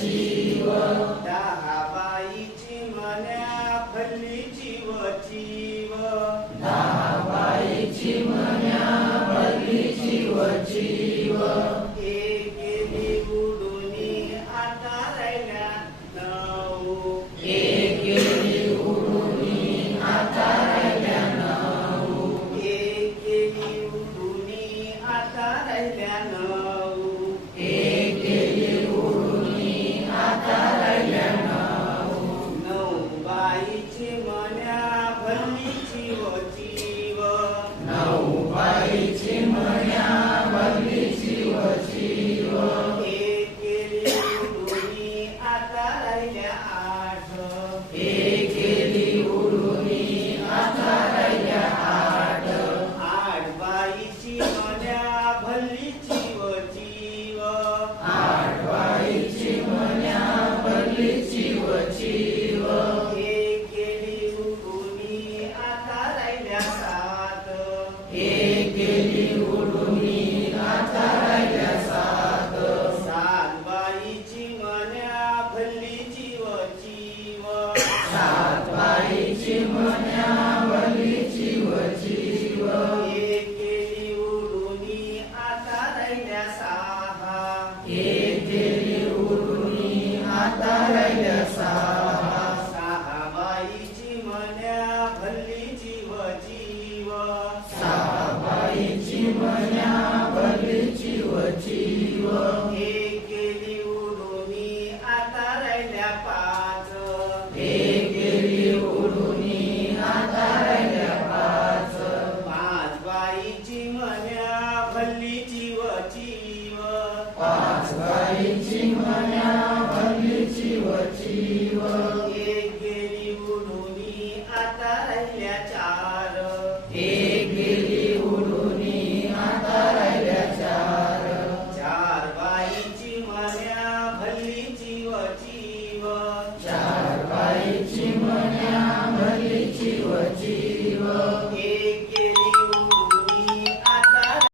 चिव दहा बाईची मन्या भल्लीची व चिव दहा बाईची मन्या भल्लीची व चिव एक गेली उडूनी आता राहिल्या नऊ एक गेली उडूनी आता राहिल्या नऊ एक गेली उडूनी आता राहिल्या नऊ एक गेली उडूनी आता राहिल्या नऊ नऊ बाईची मन्या भल्लीची व चिव नऊ बाईची मन्या भल्लीची व चिव एक गेली उडूनी आता राहिल्या आठ एक गेली उडूनी आता राहिल्या आठ आठ बाईची मन्या भल्लीची व चिव आठ बाईची मन्या भल्लीची व चिव एक गेली उडूनी आता राहिल्या सात एक गेली उडूनी आता राहिल्या सात सात बाईची मन्या भल्लीची व चिव सात बाईची मन्या भल्लीची व चिव एक गेली उडूनी आता राहिल्या सहा एक गेली उडूनी आता राहिल्या सहा सहा बाईची मन्या भल्लीची व चिव सहा बाईची मन्या भल्लीची व चिव एक गेली उडूनी आता राहिल्या पाच एक गेली उडूनी आता राहिल्या पाच पाच बाईची मन्या भल्लीची व चिव पाच बाईची मन्या भल्लीची व चिव